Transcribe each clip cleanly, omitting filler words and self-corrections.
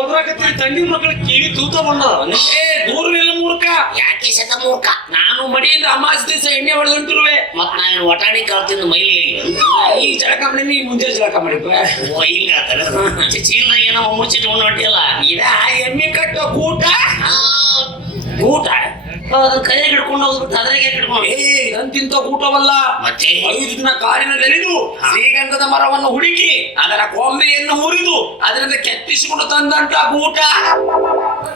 ಒದ್ರಾಕತ್ತೀರಿ ತಂಗಿ ಮಕ್ಕಳ ಕಿವಿ ತೂತ ಬಂದ ದೂರವಿಲ್ಲ ಮೂರ್ಖ. ಯಾಕೆ ಸತ ಮೂರ್ಖ? ನಾನು ಮಡಿಯಿಂದ ಅಮಾಸ್ ದಿವಸ ಎಣ್ಣೆ ಹೊಡೆದಂತಿರುವೆ. ಮತ್ ನಾನು ಒಟಾಣಿ ಕಳ್ತಿದ್ದು ಮೈಲಿ ಈ ಜಳಕ ಮಾಡಿ ನೀ ಮುಂಜಾನೆ ಜಳಕ ಮಾಡಿಪ್ಪ. ಓ ಹಿಂಗ ಚೀಲ್ದಾಗ ಏನೋ ಮುಚ್ಚಿಟ್ಕೊಂಡು ಹೊಟ್ಟಿಯಲ್ಲ ಇದ ಎಮ್ಮೆ ಕಟ್ಟೋ ಗೂಟ ಊಟ ಅದನ್ನ ಕೈಯಾಗ ಹಿಡ್ಕೊಂಡು ಹೋಗ್ಬಿಟ್ಟು ಅದ್ರಾಗೆ ಹಿಡ್ಕೊಂಡು ಅಂತಿಂತ ಊಟವಲ್ಲ. ಮತ್ತೆ 5 ದಿನ ಕಾಡಿನಲ್ಲಿದು ಶ್ರೀಗಂಧದ ಮರವನ್ನು ಹುಡುಕಿ ಅದರ ಕೊಂಬೆಯನ್ನು ಮುರಿದು ಅದರಿಂದ ಕೆತ್ತಿಸಿಕೊಂಡು ತಂದಂತ ಊಟ.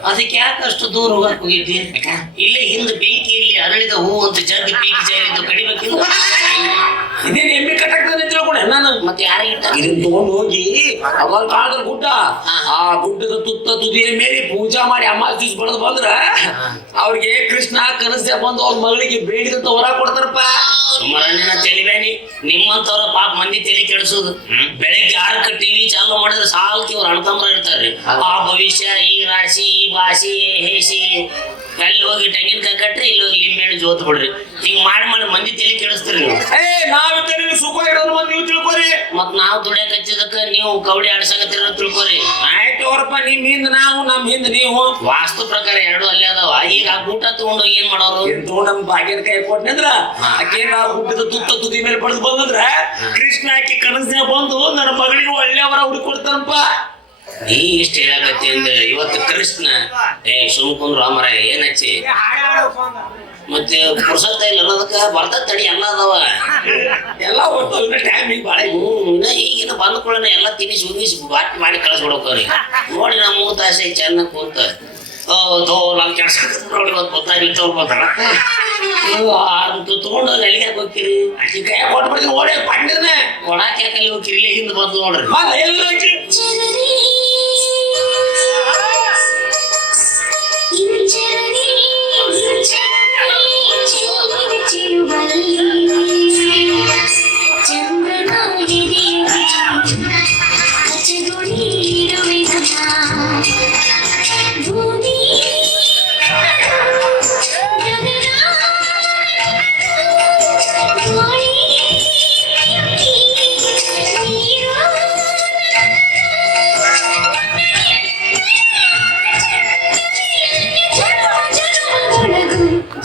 ಅದಕ್ಕೆ ಯಾಕೆ ಅಷ್ಟು ದೂರ ಹೋಗಕ್ ಹೋಗಿದ್ದಿ? ಇಲ್ಲೇ ಹಿಂದೆ ಬೆಂಕಿಯಲ್ಲಿ ಅರಳಿದ ಹೂ ಅಂತ ಜಗ್ಗಿ ಬೆಂಕಿ ಜಾರಿದ್ದು ಕಡಿಬೇಕಿಲ್ಲ. ಇದೇನು ಎಮ್ಮೆ ಕಟ್ಟಕ್ಕೆ ತಿಳ್ಕೊಂಡೆ ನಾನು. ಮತ್ತೆ ಯಾರಿಗೆ ಇದನ್ನ ತಗೊಂಡು ಹೋಗಿ ಅವಾಗ ಕಾಲದ ಗುಡ್ಡ, ಆ ಗುಡ್ಡದ ತುತ್ತ ತುದಿಯ ಮೇಲೆ ಪೂಜಾ ಮಾಡಿ ಅಮಾಸ್ ದಿವ್ಸ ಬೆಳೆದು ಬಂದ್ರ ಅವ್ರಿಗೆ ಕೃಷ್ಣ ಕನಸ್ಯ ಬಂದು ಅವ್ರ ಮಗಳಿಗೆ ಬೇಡಿದಂತ ಹೊರ ಕೊಡ್ತಾರಪ್ಪ. ಸುಮಾರಣ್ಣ ತೆಲಿಬೇನಿ ನಿಮ್ಮಂತವ್ರ ಪಾಪ ಮಂದಿ ತಲೆ ಕೆಡಿಸೋದು. ಬೆಳಗ್ಗೆ 6ಕ್ಕೆ ಟಿವಿ ಚಾಲು ಮಾಡಿದ್ರೆ ಸಾಲ್ಕಿ ಅವ್ರ ಅಣ್ತಂಬ್ರ ಇರ್ತಾರೆ. ಆ ಭವಿಷ್ಯ, ಈ ರಾಶಿ, ಈ ಭಾಷೆ, ಹೇಸಿ ಅಲ್ಲಿ ಹೋಗಿ ತೆಂಗಿನಕಾಯಿ ಕಟ್ರಿ, ಇಲ್ಲಿ ಹೋಗಿ ಲಿಂಬೆಹಣ್ಣು ಜೋತ್ ಬಿಡ್ರಿ. ಹಿಂಗ್ ಮಾಡಿ ಮಂದಿ ತಲೆ ಕೆಡಿಸ್ತೀರಿ ನೀವು. ನಾವಿದ್ದರೆ ಸುಖ ಇರೋದು ಮಂದಿ ನೀವು ತಿಳ್ಕೊರಿ. ಮತ್ ನಾವು ದುಡಿಯಕ್ ಹಚ್ಚಿದಕ್ಕ ನೀವು ಕವಡಿ ಆಡ್ಸಕತ್ತಿರೋ ತಿಳ್ಕೊರಿ. ಆಯ್ತು ಅವ್ರಪ್ಪ, ನಿಮ್ ಹಿಂದ್ ನಾವು, ನಮ್ ಹಿಂದ್ ನೀವು. ವಾಸ್ತು ಪ್ರಕಾರ 2 ಅಲ್ಲೇ ಅದಾವ. ಈಗ ಆ ಊಟ ತಗೊಂಡು ಏನ್ ಮಾಡೋರು? ತಗೊಂಡ್ ನಮ್ ಭಾಗ್ಯನಕಾಯಿ ಕೊಟ್ಟನಂದ್ರ ಆಕೆ ನಾವು ಗುಡ್ಡದ ತುತ್ತ ತುದಿ ಮೇಲೆ ಪಡೆದು ಬಂದ್ರ ಕೃಷ್ಣ ಆಕಿ ಕನಸ್ನ್ಯಾಗ ಬಂದು ನನ್ನ ಮಗಳಿಗೆ ಒಳ್ಳೆಯವರ ಹುಡುಕೊಡ್ತಾನಪ್ಪ. ನೀ ಇಷ್ಟ ಹೇಳಕತ್ತಿ ಅಂದ್ರೆ ಇವತ್ತು ಕೃಷ್ಣ ಸುಮ್ಕೊಂಡ್ ರಾಮರ ಏನ್ ಹಚ್ಚಿ ಮತ್ತೆ ಪುರುಸತ್ತ ಇಲ್ಲ ಅನ್ನೋದಕ್ಕ ಬರ್ತದ ತಡಿ ಎಲ್ಲ ಅದಾವ. ಎಲ್ಲ ಹೋಗ್ತಾವ ಟೈಮಿಗೆ ಬಾಳೆ. ಈಗಿನ ಬಂದ್ಕೊಳ್ಳೋಣ ಎಲ್ಲ ತಿನ್ನಿಸಿ ಉನ್ನಿಸಿ ಬಾಕಿ ಮಾಡಿ ಕಳಿಸ್ಬಿಡೋಕವ್ರಿ. ನೋಡಿ ನಾ 3 ತಾಸೆ ಚೆನ್ನಾಗಿ ಕೂತ ನಾನು ಕೆಲಸ ನೋಡಿ ಗೊತ್ತಾಗಿರ್ತೋಗ್ಬೋದಲ್ಲ ತಗೊಂಡು ಅಲ್ಲಿಗೆ ಹೋಗ್ತೀರಿ. ಅಕ್ಕಿ ಕೈ ಕೊಟ್ಬಿಡ್ತೀನಿ ಓಡಿ ಪಂಡನೆ ಒಳಕ್ಕೆ ಯಾಕಲ್ಲಿ ಹೋಗ್ತೀರಿ? ಹಿಂದೆ ಬಂದು ನೋಡ್ರಿ ಎಲ್ಲ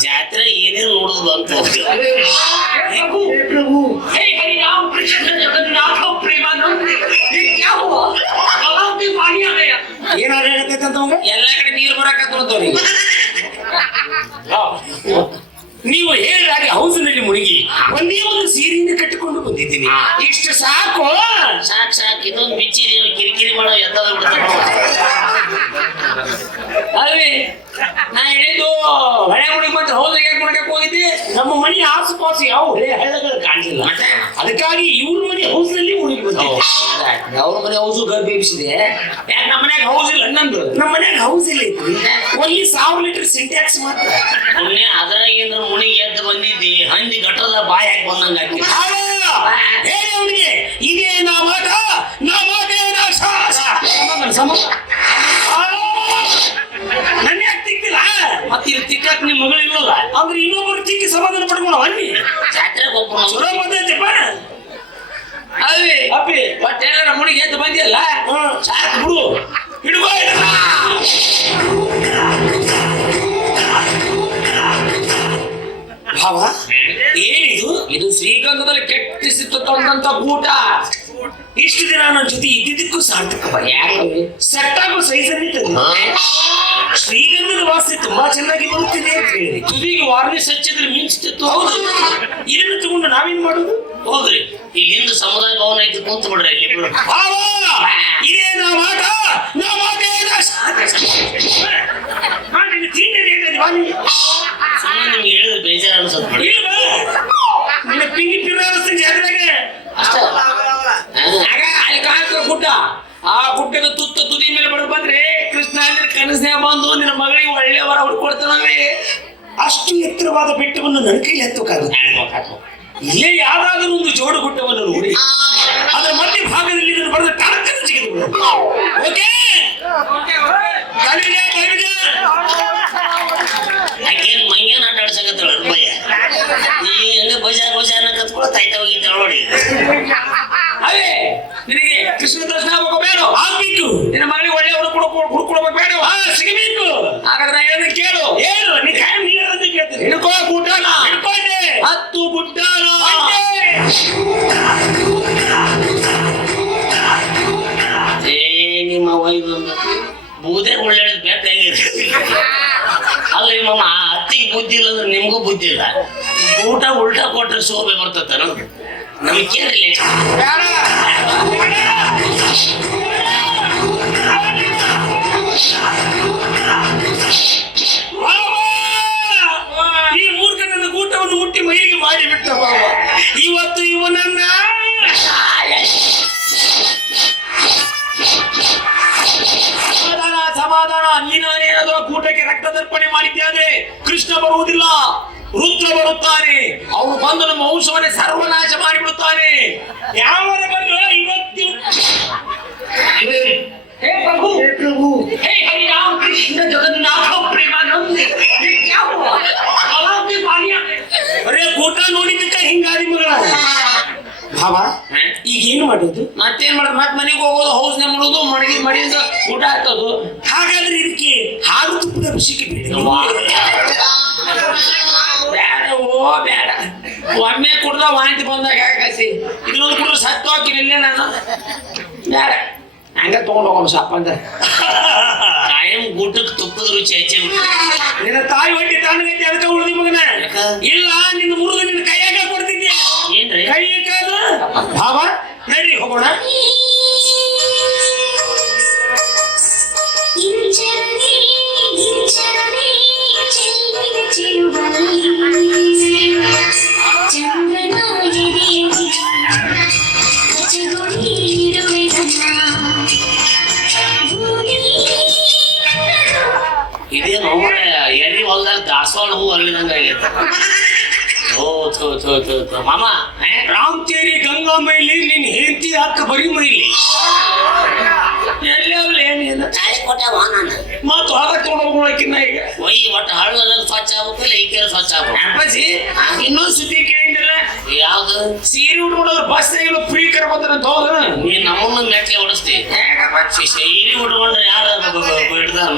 ಜಾತ್ರೆ ಏನೇನು ನೋಡುದು ಅಂತ ಎಲ್ಲ ಕಡೆ ನೀರು ಬರಕತ್ತವ್ರಿ. ನೀವು ಹೇಳಿ ಹೌಸಿನಲ್ಲಿ ಮುಳುಗಿ ಒಂದೇ ಒಂದು ಸೀರೆಯಿಂದ ಕಟ್ಟಿಕೊಂಡು ಬಂದಿದ್ದೀನಿ. ಇಷ್ಟು ಸಾಕು ಸಾಕು ಇದೊಂದು ಬಿಚ್ಚಿ ಕಿರಿಕಿರಿ ಮಾಡೋ ಎದ್ದ ಅಲ್ವೇ ನಾ ಹೇಳಿದ್ದು ಹಳೆ ಮುಳುಗಿ ಮತ್ತೆ ಹೌದು ಯಾಕೆ ಮುಳುಗಕ್ಕೆ ಹೋಗಿದ್ದೆ? ನಮ್ಮ ಮನೆ ಆಸುಪಾಸು ಯಾವ ಹಳ್ಳಗಳು ಕಾಣಲಿಲ್ಲ, ಅದಕ್ಕಾಗಿ ಇವ್ರ ಮನೆ ಹೌಸ್ನಲ್ಲಿ ಮುಳುಗಿ ಬಂದಿದ್ದೆ. ಅವ್ರ ಮನೆ ಹೌಸು ಗರ್ಭ ಎಬ್ಸಿದೆ. ನಮ್ಮ ಮನ್ಯಾಗ ಹೌಸ್ ಇಲ್ಲ, ನಂದು ನಮ್ಮ ಮನ್ಯಾಗ ಹೌಸ್ ಇಲ್ಲ ಇತ್ತು. ಒಂದ್ 1000 ಲೀಟರ್ ಸಿಂಟ್ಯಾಕ್ಸ್ ಮಾತ್ರ. ಮೊನ್ನೆ ಅದ್ರಾಗ ಏನಾರ ಮುಣಿಗೆ ಎದ್ದು ಬಂದಿದ್ದಿ ಹಂದಿ ಗಟ್ಟದ ಬಾಯಿ ಹಾಕಿ ಬಂದಂಗ ಹಾಕಿ ಹೇಳಿ ಅವನಿಗೆ ಇದೇ ನಾ ಮಾಟ ನನ್ನ ಯಾಕೆ ತಿಕ್ತಿಲ್ಲ? ಮತ್ತೆ ಇಲ್ಲಿ ತಿಕ್ಕಕ್ ನಿಮ್ ಮಗಳು ಇಲ್ಲಲ್ಲ ಅಂದ್ರೆ ಇನ್ನೊಬ್ಬರು ತಿಕ್ಕಿ ಸಮಾಧಾನ ಪಡ್ಕೊಂಡು ಬನ್ನಿ. ಜಾತ್ರೆಗೆ ಹೋಗ್ಬೋದು ಚಲೋ ಬಂದೈತಿಪ್ಪ. ಅಲ್ವಿ ಅಪ್ಪಿ ಮತ್ತೆ ಎಲ್ಲರ ಮುಣಿಗೆ ಎದ್ದು ಬಂದಿಯಲ್ಲ, ಸಾಕು ಬಿಡು, ಹಿಡ್ಕೋ. ಭಾವ ಏನಿದು? ಇದು ಶ್ರೀಗಂಧದಲ್ಲಿ ಕೆಟ್ಟಿಸಿತ್ತು ತಂದಂತ ಊಟ. ಇಷ್ಟು ದಿನ ನನ್ನ ಜೊತೆ ಇದ್ದಿದ್ದಕ್ಕೂ ಸಾರ್ಥಕವ. ಯಾಕೆ ಸೆಟ್ಟಾಗೋ ಸೈಜಲ್ಲಿ ಶ್ರೀಗಂಧದ ವಾಸನೆ ತುಂಬಾ ಚೆನ್ನಾಗಿ ಬರುತ್ತಿದೆ ಅಂತ ಹೇಳಿದೆ. ತುದಿಗೆ ವಾರ್ನಿಷ್ ಹಚ್ಚಿದ್ರೆ ಮಿಂಚ್ತಿತ್ತು. ಹೌದು, ಇದನ್ನು ತಗೊಂಡು ನಾವೇನ್ ಮಾಡೋದು? ಹೋಗ್ರಿ ಇಲ್ಲಿ ಹಿಂದೆ ಸಮುದಾಯ ಭವನ ಐತಿ ಕೂತ್ ಬಿಡ್ರಿ ಇಲ್ಲಿ ಇದೇ ನಾವು ಆಟ ಸುಮ್ಮನೆ ನಿಮ್ಗೆ ಹೇಳಿದ್ರೆ ಬೇಜಾರು ಅನ್ಸತ್ ಬಿಡಿ. ನಿನ್ನ ಪಿಂಗಿ ಪಿರಾರಸ್ತೆ ಜಾತ್ರೆಗೆ ಅಷ್ಟ ಆಗ ಅಲ್ಲಿ ಕಾಣ್ತಿರೋ ಗುಡ್ಡ, ಆ ಗುಡ್ಡದ ತುತ್ತ ತುದಿ ಮೇಲೆ ಬಡ ಬಂದ್ರೆ ಕೃಷ್ಣ ಕನಸ್ನೇ ಬಂದು ನಿನ್ನ ಮಗಳಿಗೆ ಒಳ್ಳೆ ವರ ಹುಡ್ಕೊಡ್ತಾನವೇ. ಅಷ್ಟು ಎತ್ತರವಾದ ಬೆಟ್ಟವನ್ನು ನನ್ನ ಕೈಲಿ ಹತ್ತೋಕ್ಕಾಗುತ್ತೆ? ಇಲ್ಲೇ ಯಾವ್ದಾದ್ರೂ ಒಂದು ಜೋಡು ಗುಡ್ಡವನ್ನು ನೋಡಿ ಅದರ ಮಧ್ಯ ಭಾಗದಲ್ಲಿ ಇದನ್ನು ಬರೆದ ಟಾರ್ಕನ್ನು ತೆಗೆದುಕೊಳ್ಳ. ಓಕೆ ಯಾಕೇನ್ ಮೈಯನ್ ಆಟ ಆಡ್ಸಕತ್ತಳ ಭಯ ಈ ಹಂಗ ಬಜಾರ್ ಅದೇ ನಿನಗೆ ಕೃಷ್ಣ ದರ್ಶನ ಆಗ್ಬೇಕು ಬೇಡ ಆಗ್ಬೇಕು, ನಿನ್ನ ಮಗಳಿಗೆ ಒಳ್ಳೆ ಹುಡುಕೊಡ್ಬೇಕು ಬೇಡ ಸಿಗಬೇಕು. ಹಾಗಾದ್ರೆ ಹೇಳಿ ಕೇಳು, ಏನು ನೀ ಕಾಯಂ ನೀರಂತ ಕೇಳ್ತೀನಿ. ಹಿಡ್ಕೋ ಗುಡ್ಡಾನ, ಹಿಡ್ಕೊಂಡೆ 10 ಗುಡ್ಡಾನ. ನಿಮ್ಮ ವೈದ್ಯ ಬೂದೆ ಒಳ್ಳೆದ್ ಬೇಕಾಗಿರ ಅಲ್ಲ ನಿಮ್ಮ ಅತ್ತಿಗೆ ಬುದ್ಧಿ ಇಲ್ಲ ಅಂದ್ರೆ ನಿಮ್ಗೂ ಬುದ್ಧಿ ಇಲ್ಲ. ಊಟ ಉಲ್ಟಾ ಕೊಟ್ರೆ ಶೋಭೆ ಬರ್ತದ ನಮಗೆ ಕೇಳಿ ಈ ಮೂರ್ಖ ನನ್ನ ಊಟವನ್ನು ಮುಟ್ಟಿ ಮೈಗೆ ಮಾಡಿಬಿಟ್ಟ ಬಾವ. ಇವತ್ತು ಇವನನ್ನ ಸಮಾಧಾನ. ನೀನೇನಾದರೂ ಕೂಟಕ್ಕೆ ರಕ್ತದರ್ಪಣೆ ಮಾಡಿದ್ಯಾದ್ರೆ ಕೃಷ್ಣ ಬರುವುದಿಲ್ಲ, ರುದ್ರ ಬರುತ್ತಾನೆ. ಅವನು ಬಂದು ನಮ್ಮ ವಂಶವನ್ನೇ ಸರ್ವನಾಶ ಮಾಡಿಬಿಡುತ್ತಾನೆ. ಯಾವ ಬಂದು ಇವತ್ತು हे प्रभु हे हरि राम कृष्ण जगन्नाथ प्रेमानंद ये क्या हुआ तालाब में पानी आ गया. अरे ಊಟ ನೋಡಿದ್ದಕ್ಕೆ ಹಿಂಗಾದಿ ಮಗಳ ಭಾವ ಈಗ ಏನು ಮಾಡೋದು? ಮತ್ತೇನ್ ಮಾಡೋದು? ಮತ್ತೆ ಮನೆಗೆ ಹೋಗೋದು, ಹೌಸ್ನೆ ಮಾಡೋದು, ಮಡಗಿ ಮಡಿಯಿಂದ ಊಟ ಹಾಕೋದು. ಹಾಗಾದ್ರೆ ಇದಕ್ಕೆ ಹಾಲು ತುಪ್ಪದ ಅಭಿಷೇಕ ಬೇಡ. ಓ ಬೇಡ, ಒಮ್ಮೆ ಕುಡ್ದ ವಾಂತಿ ಬಂದಾಗ ಹಾಕಿ ಇದನ್ನೊಂದು ಕುಡಿದ್ರೆ ಸತ್ತು ಹಾಕಿನಿಲ್ಲ ನಾನು. ಬೇಡ, ಹಂಗ ತಗೊಂಡ್ ಹೋಗೋಣ ಸಪ್ಪ ಅಂತ. ಕಾಯಂ ಊಟಕ್ಕೆ ತುಪ್ಪದ ರುಚಿ ಹೆಚ್ಚೆ. ನಿನ್ನ ತಾಯಿ ಹೊಟ್ಟೆ ತಣ್ಣಗೈತಿ ಅದಕ್ಕೆ ಉಳಿದಿ ಮಗನ. ಇಲ್ಲ ನಿನ್ನ ಮುರಿದು ನಿನ್ನ ಕೈಯಾಗ ಕೊಡ್ತಿದ್ದೆ. ಏನ್ರಿ ಕೈ ಕಾಲ ಭಾವ ನಡ್ರಿ ಹೋಗೋಣ. ಇದೇನು ಎಲ್ಲಿ ಹೊಲ್ದಾಗ ದಾಸವಾಳ ಹೂ ಅರಳಿದಂಗ ಆಗೈತೆ. ಓ ಥೋ ಥೋ ಥೋ ಥೋ ಮಾಮ ರಾಮಚೇರಿ ಗಂಗಾ ಮೈಲಿ ನಿನ್ ಹೆಂಡತಿ ಹಕ್ಕ ಬರಿ ಮೈಲಿ ಎಲ್ಲೇ ಏನೇನು ತಾಯಿ ಕೊಟ್ಟವ ನಾನು ಮತ್ ಹೊರಗೆ ತಗೊಂಡು ಹೋಗೋಕಿನ್ನ ಈಗ ಒಯ್ ಒಟ್ಟು ಹಳ್ಳ ಸ್ವಚ್ಛ ಆಗ್ಬೇಕು, ಲೈಕೇರು ಸ್ವಚ್ಛ ಆಗ್ಬೇಕು. ಅಪ್ಪಾಜಿ ಇನ್ನೊಂದು ಸುದ್ದಿ ಕೇಳಿದ್ದಿಲ್ಲ? ಯಾವ್ದು? ಸೀರೆ ಉಟ್ಕೊಂಡ್ರೆ ಬಸ್ನಾಗೆಲ್ಲ ಫ್ರೀ ಕರ್ಕೊತಾರಂತ. ಹೌದು, ನೀ ನಮ್ಮನ್ನ ಮೆಟ್ಲೆ ಹೊಡಿಸ್ತಿ. ಸೀರೆ ಉಟ್ಕೊಂಡ್ರೆ ಯಾರು ಬಿಡ್ದಾರ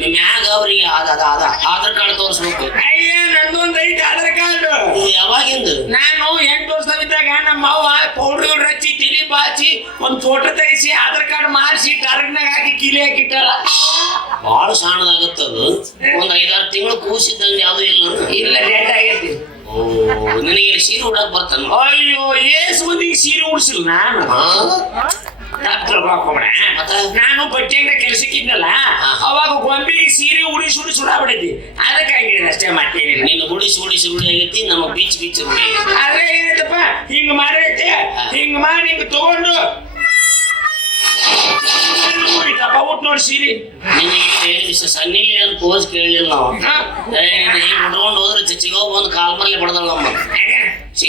ನಿಮ್ ಮ್ಯಾಗ ಅವ್ರಿಗೆ ಆಧಾರ್ ಕಾರ್ಡ್ ತೋರಿಸ್ಬೇಕು. ಅಯ್ಯ ನಂದೊಂದು ಐತಿ ಆಧಾರ್ ಕಾರ್ಡ್. ಯಾವಾಗಿಂದ? ನಾನು 8 ವರ್ಷದಲ್ಲಿದ್ದಾಗ ನಮ್ಮ ಅವ್ವ ಪೌಡ್ರ್ ಹಚ್ಚಿ ತಿಳಿ ಬಾಚಿ ಒಂದ್ ಫೋಟೋ ತೆಗಿಸಿ ಆಧಾರ್ ಕಾರ್ಡ್ ಮಾಡಿಸಿ ಟರ್ಗ್ನಾಗ ಹಾಕಿ ಕಿಲಿ ಹಾಕಿಟ್ಟಾಳ. ಬಹಳ ಸಣ್ಣದಾಗತ್ತದು. ಒಂದ್ 5-6 ತಿಂಗಳು ಕೂಸಿದ್ದಂಗೆ ಯಾವ್ದು ಇಲ್ಲ. ಇಲ್ಲ ಲೇಟ್ ಆಗೈತಿ. ಓ ನನಗೆ ಸೀರೆ ಉಡಕ್ ಬರ್ತಾನ. ಅಯ್ಯೋ ಏಸ್ ಮಂದಿಗೆ ಸೀರೆ ಉಡ್ಸಿಲ್ಲ ನಾನು. ನಾನು ಬಟ್ಟೆಯಿಂದ ಕೆಲಸಕ್ಕಿದ್ನಲ್ಲ ಅವಾಗ ಗೊಂಬೆಗೆ ಸೀರೆ ಉಡಿಸಿ ಸುಡಾಬಿಡೈತಿ. ಅದಕ್ಕೆ ಆಗಿರೋದು ಅಷ್ಟೇ, ಮತ್ತೇನಿಲ್ಲ. ನೀನು ಉಡಿಸಿ ರೂಢಿ ಆಗೈತಿ, ನಮ್ಮ ಬೀಚ್ ರೂಢಿ ಆಗೈತಿ. ಆದ್ರೆ ಏನೈತಪ್ಪ, ಹಿಂಗ್ ಮಾಡೈತೆ, ಹಿಂಗ್ ಮಾಡಿ ಹಿಂಗ್ ತಗೊಂಡು ಊಟ ನೋಡಿ ಸೀರೆ ನಿನಗೆ ಸನ್ನಿಲಿ ಅಂತ ಪೋಸ್ ಕೇಳಲಿಲ್ಲ ನಾವು. ಹಿಂಗ್ ಉಟ್ಕೊಂಡು ಹೋದ್ರೆ ಚಿಚಿಗೋ ಬಂದು ಕಾಲ್ ಮರಲಿ ಬಡದಳ ನಮ್ಮ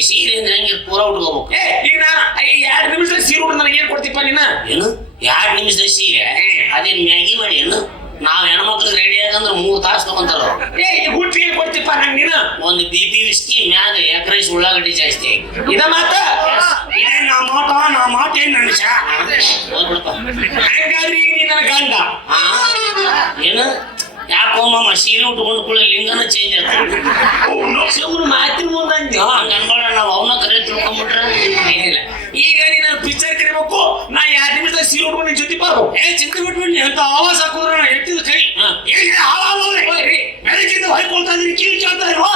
ಸೀರೆ ಅಂದ್ರೆ ಹೆಂಗೆ ಪೂರ ಉಟ್ಕೋಬೇಕು. ಈಗ ನಾನು 2 ನಿಮಿಷ ಸೀರೆ ಉಡ್ ನನಗೆ ಏನ್ ಕೊಡ್ತಿಪ್ಪ ನೀನ? ಏನು 2 ನಿಮಿಷದ ಸೀರೆ? ಅದೇನ್ ಮ್ಯಾಗಿ ಮಾಡಿ ಏನು? ನಾವ್ ಹೆಣ್ಮಕ್ಳಿಗೆ ರೆಡಿ ಆಗಂದ್ರೆ 3 ತಾಸು ತಗೊಂತಾರ. ಹುಟ್ಟಿಗೆ ಕೊಡ್ತಿಪ್ಪ ನಂಗೆ ನೀನು? ಒಂದು BP ವಿಸ್ಕಿ ಮ್ಯಾಗ ಎಕರೈಸ್ ಉಳ್ಳಾಗಡ್ಡಿ ಜಾಸ್ತಿ ಆಗಿ ಇದ ಮಾತ ಇದೇ ನಾ ಮಾತ ಏನ್ ನನ್ಸ ಹಂಗಾದ್ರೆ ಈಗ ನೀ ನನ್ನ ಗಂಡ. ಏನು ಯಾಕೋ ಮಾಮ ಸೀರೆ ಉಟ್ಕೊಂಡು ಕೂಡ ಲಿಂಗನ ಚೇಂಜ್ ಆಗ್ತದೆ. ಮಾತಿನ ಮುಂದೆ ಅನ್ಬೇಡ, ನಾವು ಅವನ ಕರೆ ತಿಳ್ಕೊಂಡ್ಬಿಟ್ರೆ ಏನಿಲ್ಲ. ಈಗ ನೀ ನನ್ನ ಪಿಕ್ಚರ್ ಕರಿಬೇಕು, ನಾ 2 ನಿಮಿಷದಾಗ ಸೀರೆ ಉಟ್ಕೊಂಡು ನಿನ್ ಜೊತೆ ಬರ್ಬೇಕು. ಚಿಂತೆ ಬಿಟ್ಬಿಡ್ನಿ ಅಂತ ಆವಾಜ್ ಹಾಕಿದ್ರೆ ನಾ ಎತ್ತಿದ ಕೈ ಬೆಳಗಿಂದ ಹೊಯ್ಕೊಳ್ತಾ ಇದೀನಿ, ಕಿವಿ ಕೇಳ್ತಾ ಇರುವ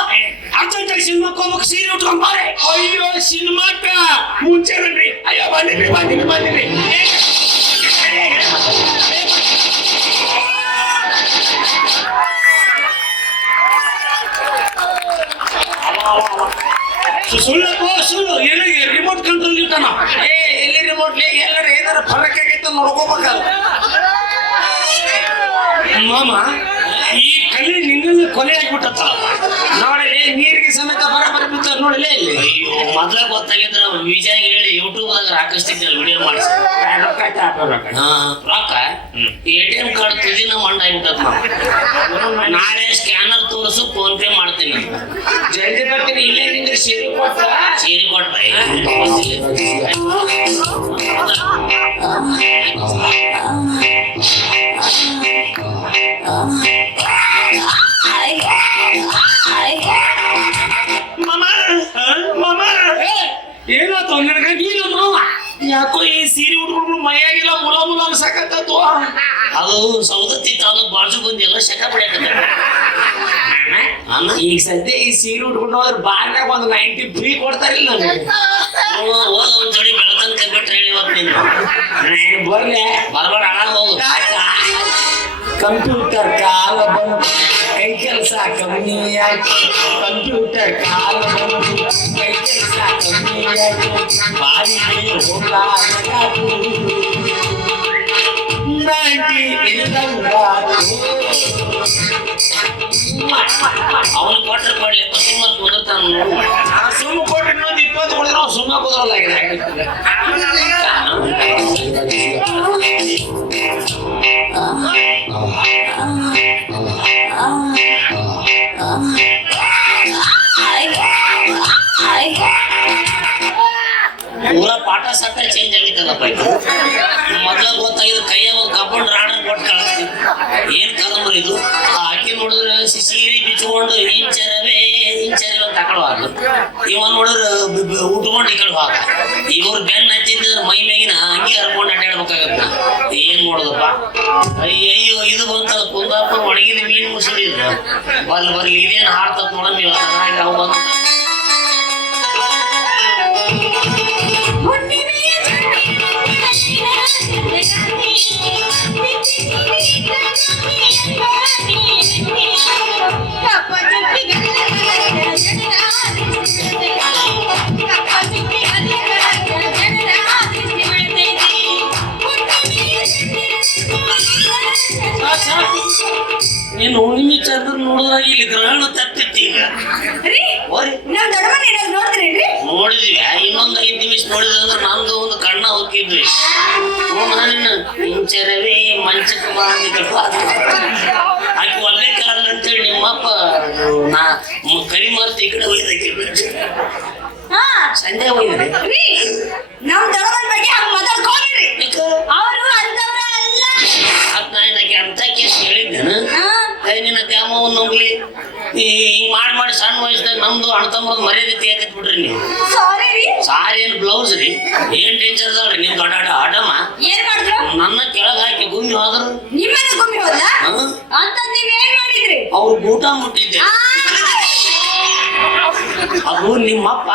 ಅರ್ಜೆಂಟ್ ಸಿನಿಮಾಕ್ ಹೋಗ್ಬೇಕು, ಸೀರೆ ಉಟ್ಕೊಂಡ್ ಬಾರೆ. ಅಯ್ಯೋ ಸಿನಿಮಾಕ್ಕ ಮುಂಚೆ ಬನ್ರಿ. ಅಯ್ಯೋ ಬಂದಿನಿ ಸುಳ್ಳು ಏನೋ ರಿಮೋಟ್ ಕಂಟ್ರೋಲ್ ಇರ್ತಾನ. ಎಲ್ಲಿ ರಿಮೋಟ್ ಎಲ್ಲರ ಏನಾರ ಫರಕ್ ಆಗೈತ ನೋಡ್ಕೋಬೇಕಲ್ಲ ಮಾಮ. ಈ ಕಲೆ ನಿನ್ನಲ್ಲಿ ಕೊಲೆ ಆಗ್ಬಿಟ್ಟತ್ತಲ್ಲ ನೋಡಿ. ನೀರಿಗೆ ಸಮೇತ ಬರಬರ ಬಿಡ್ತಾರೆ ನೋಡಲೇ ಇಲ್ಲಿ. ಅಯ್ಯೋ ಮೊದ್ಲ ಗೊತ್ತಾಗಿದ್ರ ವಿಜಯ್ ಹೇಳಿ ಯೂಟ್ಯೂಬ್ದಾಗ ಹಾಕಿಸ್ತಿದ್ದೆ ವಿಡಿಯೋ ಮಾಡಿಸಿ. ರೊಕ್ಕ ATM ಕಾರ್ಡ್ ತುದಿನ ಮಂಡ ಆಗ್ಬಿಟ್ಟದ. ನಾಳೆ ಸ್ಕ್ಯಾನರ್ ತೋರಿಸು ಫೋನ್ ಪೇ ಮಾಡ್ತೀನಿ. ಜಲ್ದಿ ಬರ್ತೀನಿ. ಇಲ್ಲೇ ನಿಂಗೆ ಸೀರೆ ಕೊಟ್ಟ ಸೀರೆ ಕೊಟ್ರೆ ಏನಾಯ್ತು ನನಗಾಗಿ ಯಾಕೋ ಈ ಸೀರೆ ಉಟ್ಕೊಂಡು ಮೈಯಾಗಿಲ್ಲ ಮುಲ ಮುಲ ಅನ್ಸಕತ್ತತ್ತು. ಅದು ಸೌದತ್ತಿ ತಾಲೂಕ್ ಬಾಜು ಬಂದು ಎಲ್ಲ ಶಕ ಪಡ್ಯಾಕತ್ತ. ಈಗ ಸದ್ಯ ಈ ಸೀರೆ ಉಟ್ಕೊಂಡು ಹೋದ್ರೆ ಬಾರ್ನಾಗ ಒಂದು 90 ಫ್ರೀ ಕೊಡ್ತಾರಿಲ್ಲ ನನಗೆ. ಹೋದ ಒಂದ್ ಜೋಡಿ ಬೆಳತನ್ ಕೈಬಿಟ್ರೆ ಹೇಳಿ ಇವತ್ತು ನೀನು ಬರ್ಲೆ ಬರಬೇಡ ಹಣ ಹೋಗು. ಕಂಪ್ಯೂಟರ್ ಕಾಲ ಬಂದು ಕೈ ಕೆಲಸ ಕಮ್ಮಿ ಆಯ್ತು. ಕಂಪ್ಯೂಟರ್ ಕಾಲ ಬಂದು ಕೈ ಕೆಲಸ ಕಮ್ಮಿ ಆಯ್ತು. ಬಾಡಿಗೆ ಹೋಗ್ಲಾರ್ದಾತು. 90 ಇಲ್ದಂಗಾತು. ಅವನು ಕೊಟ್ರೆ ಕೊಡ್ಲಿ ಪತಿ ಮತ್ತೆ ಕುದುರ್ತಾನ. ಸುಮ್ಮ ಕೊಟ್ಟು ಇನ್ನೊಂದು 20 ಕೊಡಿದ್ರೆ ನಾವು ಸುಮ್ಮ ಕುದುರಲ್ಲ. ಪೂರಾ ಪಾಠ ಸಟ್ಟ ಚೇಂಜ್ ಆಗಿತ್ತಲ್ಲಪ್ಪ. ಮೊದ್ಲ ಗೊತ್ತಾಗಿದ್ದು ಕೈಯಾಗ ಒಂದು ಕಬ್ಬನ್ ರಾಣ ಕೊಟ್ಟು ಕಳಿಸ್ತೀವಿ. ಏನ್ ಕಲಂಬ್ರಿ ಇದು? ಆಕೆ ನೋಡಿದ್ರೆ ಸೀರೆ ಬಿಚ್ಕೊಂಡು ಇಂಚರವೇ ಅಂತ ತಕೊಳ್ಬಾರ್ದು. ಇವ ನೋಡಿದ್ರೆ ಉಟ್ಕೊಂಡು ಈ ಕಡೆ ಹೋಗ. ಇವ್ರು ಬೆನ್ನ ಹತ್ತಿದ್ರೆ ಮೈ ಮೇಗಿನ ಹಂಗೆ ಹರ್ಕೊಂಡು ಅಡ್ಡಾಡ್ಬೇಕಾಗತ್ತ. ಏನ್ ಮಾಡೋದಪ್ಪ? ಅಯ್ಯಯ್ಯೋ ಇದು ಬಂತಲ್ಲ ಕುಂದಾಪುರ ಒಣಗಿದ ಮೀನು ಮುಸುಳಿ ಇದು. ಬರ್ಲಿ ಇದೇನು ಹಾಡ್ತದ ನೋಡಮ್ ನೀವು. ಅವು ಬಂತ ನೀನು ಹುಣ್ಣಿಮೆ ಚಂದ್ರ ನೋಡಿದಾಗ ಇಲ್ಲಿ ಗ್ರಹಣ ತಪ್ಪಿತ್ತು. ಈಗ ನೋಡಿದ್ವಿ. ಇನ್ನೊಂದು 5 ನಿಮಿಷ ನೋಡಿದ್ರೆ ನಮ್ದು ಒಂದು ಕಣ್ಣ ಹೋಗಿದ್ವಿ. ಇಂಚರವೇ ಮಂಚಕ್ಕೆ ಬಂದಿದ್ದ ಆಕೆ ಒಳ್ಳೆ ಕಾಲ ಅಂತೇಳಿ ನಿಮ್ಮಪ್ಪ ಕರಿ ಮಾರ್ತಿ ಈ ಕಡೆ ಒಯ್ದಾಕಿ ಸಂಜೆ ಒಯ್ದ್ರಿ. ನಮ್ ದೊಡ್ಡವನ ಬಗ್ಗೆ ಹಂಗ ಮಾತಾಡ್ಕೊಂಡ್ರಿ. ಅವರು ಅಂತವ್ರ ಅಲ್ಲ. ನಾಕೆ ಅಂತ ಕೇಸ್ ಹೇಳಿದ್ದೇನು? ನಿನ್ನ ದ್ಯಾಮವನ್ನ ನಂಬ್ಲಿ ಹಿಂಗ್ ಮಾಡಿ ಸಣ್ಣ ವಯಸ್ಸದಾಗ ನಮ್ದು ಅಣ್ತಂಬದ್ ಮರ್ಯಾದೆ ತೆಗೆದ್ ಬಿಡ್ರಿ ನೀವು. ಸಾರಿ ರೀ. ಸಾರಿ ಏನ್ ಬ್ಲೌಸ್ ರೀ? ಏನ್ ಟೆನ್ಷನ್ ಅದಾವ್ರಿ ನಿಮ್ ದೊಡ್ಡ ಆಡಮ್ಮ? ಏನ್ ಮಾಡಿದ್ರು? ನನ್ನ ಕೆಳಗ ಹಾಕಿ ಗುಮ್ಮಿ ಹೋದ್ರು. ನಿಮ್ಮನ್ನ ಗುಮ್ಮಿ ಹೋದ ಅಂತ ನೀವ್ ಏನ್ ಮಾಡಿದ್ರಿ? ಅವ್ರು ಊಟ ಮುಟ್ಟಿದ್ದೆ. ಅದು ನಿಮ್ಮಪ್ಪ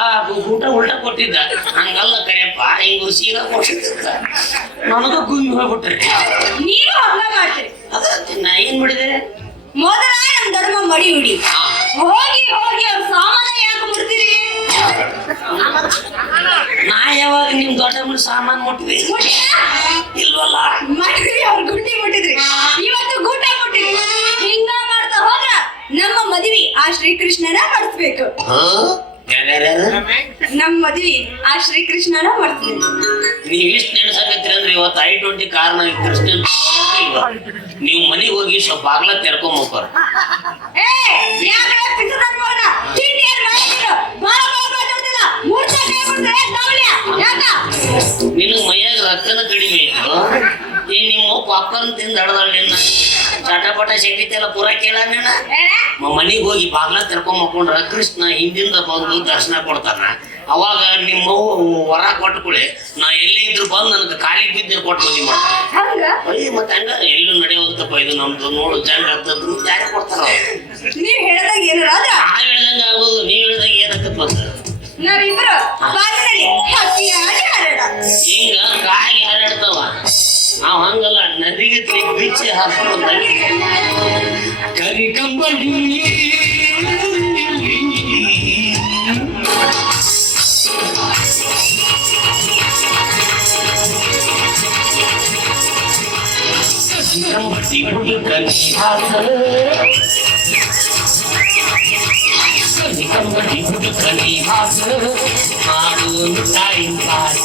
ಊಟ ಉಲ್ಟ ಕೊಟ್ಟಿದ್ದ. ಹಂಗಲ್ಲ ಕರೆಯಪ್ಪ, ಹಿಂಗ ಸೀದಾ ಕೊಟ್ಟಿದ್ದ. ನನಗ ಗುಮ್ಮಿ ಹೋಗ್ಬಿಟ್ರಿ. ನೀವು ಹಂಗ ಮಾಡ್ತೀರಿ. ನಾ ಏನ್ ಮಾಡಿದೆ? ಮೊದಲ ನಮ್ ದೊಡ್ಡಮ್ಮ ಮಡಿ ಹುಡಿ ಹೋಗಿ ಅವ್ರ ಸಾಮಾನ ಯಾಕೆ ಮುಡ್ತೀರಿ? ನಾ ಯಾವಾಗ ನಿಮ್ ದೊಡ್ಡಮ್ಮನ ಸಾಮಾನ್ ಮುಟ್ಟಿದೆ? ಇಲ್ವಲ್ಲ. ಮಾಡಿದ್ರಿ, ಅವ್ರ ಗುಂಡಿ ಮುಟ್ಟಿದ್ರಿ. ಇವತ್ತು ಗೂಟ ಮುಟ್ಟಿದ್ರಿ. ಹಿಂಗ ಮಾಡ್ತಾ ಹೋದ್ರ ನಮ್ಮ ಮದುವೆ ಆ ಶ್ರೀಕೃಷ್ಣನ ಮಾಡಿಸ್ಬೇಕು. ನಮ್ಮ ಮದುವೆ ಆ ಶ್ರೀಕೃಷ್ಣನ ಮಾಡಿಸ್ಬೇಕು. ನೀವ್ ಇಷ್ಟ ನೆನ್ಸಕತ್ತೀರಿ ಅಂದ್ರೆ ಇವತ್ತು I-20 ಕಾರ್ನ ಕೃಷ್ಣನ್ ನೀವು ಮನೆಗೆ ಹೋಗಿ ಸ್ವಲ್ಪ ಬಾಗ್ಲ ತೆರ್ಕೊಂಬಕ್ಕಾರ. ನಿನಗ್ ಮೈಯಾಗ ರಕ್ತನ ಕಡಿಮೆ ಇತ್ತು. ಈ ನಿಮ್ಮ ಪಾಪ್ಕಾರ್ನ್ ತಿಂದು ಹಡ್ದಳ್ಳಿನ ಚಟಪಟ ಶಕ್ತಿತೆಲ್ಲ ಪೂರ ಕೇಳ ಮನೆಗೆ ಹೋಗಿ ಬಾಗ್ಲ ತೆರ್ಕೊಂಬಕೊಂಡ್ರ ಕೃಷ್ಣ ಹಿಂದಿಂದ ಬಂದು ದರ್ಶನ ಕೊಡ್ತಾನ. ಅವಾಗ ನಿಮ್ಮ ವರ ಕೊಟ್ಕೊಳ್ಳಿ ನಾ ಎಲ್ಲೇ ಇದ್ರು ಬಂದು ನನಗೆ ಕಾಲಿಗೆ ಬಿದ್ದು ಕೊಟ್ಟು ಮದುವೆ ಮಾಡ್ತಾರೆ. ಅಯ್ಯ ಮತ್ತೆ ಹಂಗ ಎಲ್ಲೂ ನಡೆಯೋದಪ್ಪ ಇದು ನಮ್ದು ನೋಡು ಜಂಗ ಆಗ್ತದ ಯಾರೇ ಕೊಡ್ತಾರ. ನೀವ್ ಹೇಳ್ದಾಗ ಏನಾರ ನಾವ್ ಹೇಳ್ದಂಗ ಆಗೋದು, ನೀವ್ ಹೇಳ್ದಂಗ ಏನಾಗತ್ತ ಅಂತ ನಾವಿಬ್ರು ಹಿಂಗ ಕಾಯಿ ಹಾರಾಡ್ತಾವ. ನಾವ್ ಹಂಗಲ್ಲ ನದಿಗೆ ಬಿಚ್ಚಿ ಹಾಕೊಂಡು ಕರಿ ಕಂಬಳಿ ಹುಡುಕಲಿ ಹಾಸ ಮಾಡು ಟೈಮ್ ಪಾಸ್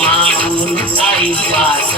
ಮಾಡು ಟೈಮ್ ಪಾಸ್